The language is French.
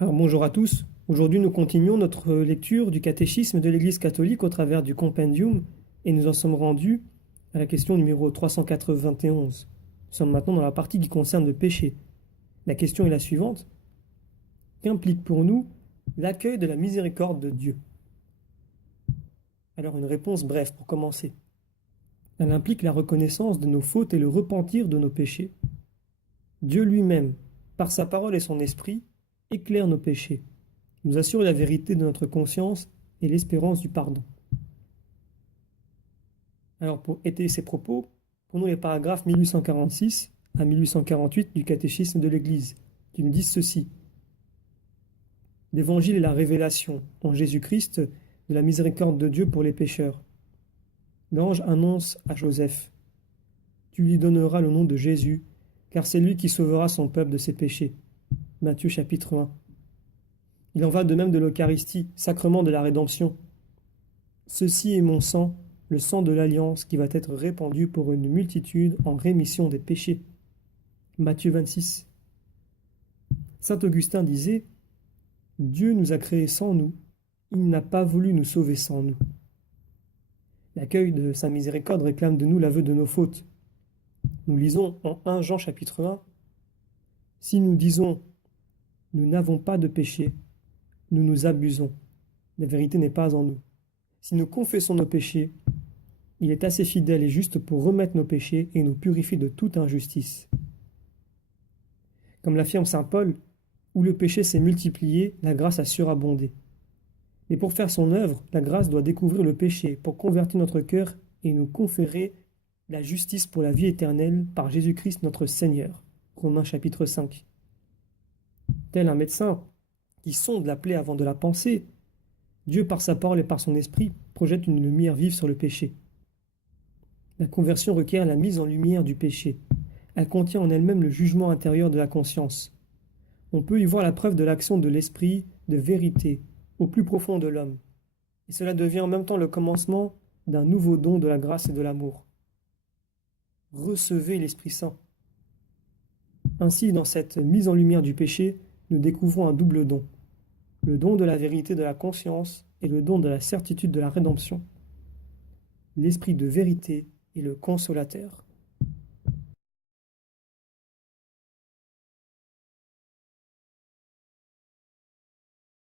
Alors bonjour à tous. Aujourd'hui nous continuons notre lecture du catéchisme de l'Église catholique au travers du compendium et nous en sommes rendus à la question numéro 391. Nous sommes maintenant dans la partie qui concerne le péché. La question est la suivante. Qu'implique pour nous l'accueil de la miséricorde de Dieu? Alors une réponse brève pour commencer. Elle implique la reconnaissance de nos fautes et le repentir de nos péchés. Dieu lui-même, par sa parole et son esprit, éclaire nos péchés, nous assure la vérité de notre conscience et l'espérance du pardon. Alors pour étayer ces propos, prenons les paragraphes 1846 à 1848 du catéchisme de l'Église, qui nous disent ceci. L'Évangile est la révélation, en Jésus-Christ, de la miséricorde de Dieu pour les pécheurs. L'ange annonce à Joseph, « Tu lui donneras le nom de Jésus, car c'est lui qui sauvera son peuple de ses péchés. » Matthieu chapitre 1. Il en va de même de l'Eucharistie, sacrement de la rédemption. Ceci est mon sang, le sang de l'alliance qui va être répandu pour une multitude en rémission des péchés. Matthieu 26. Saint Augustin disait, Dieu nous a créés sans nous, il n'a pas voulu nous sauver sans nous. L'accueil de sa miséricorde réclame de nous l'aveu de nos fautes. Nous lisons en 1 Jean chapitre 1, si nous disons, nous n'avons pas de péché, nous nous abusons, la vérité n'est pas en nous. Si nous confessons nos péchés, il est assez fidèle et juste pour remettre nos péchés et nous purifier de toute injustice. Comme l'affirme saint Paul, où le péché s'est multiplié, la grâce a surabondé. Mais pour faire son œuvre, la grâce doit découvrir le péché pour convertir notre cœur et nous conférer la justice pour la vie éternelle par Jésus-Christ notre Seigneur. Romains chapitre 5. Tel un médecin qui sonde la plaie avant de la panser, Dieu par sa parole et par son esprit projette une lumière vive sur le péché. La conversion requiert la mise en lumière du péché. Elle contient en elle-même le jugement intérieur de la conscience. On peut y voir la preuve de l'action de l'esprit de vérité au plus profond de l'homme. Et cela devient en même temps le commencement d'un nouveau don de la grâce et de l'amour. Recevez l'Esprit Saint. Ainsi, dans cette mise en lumière du péché, nous découvrons un double don. Le don de la vérité de la conscience et le don de la certitude de la rédemption. L'Esprit de vérité est le consolateur.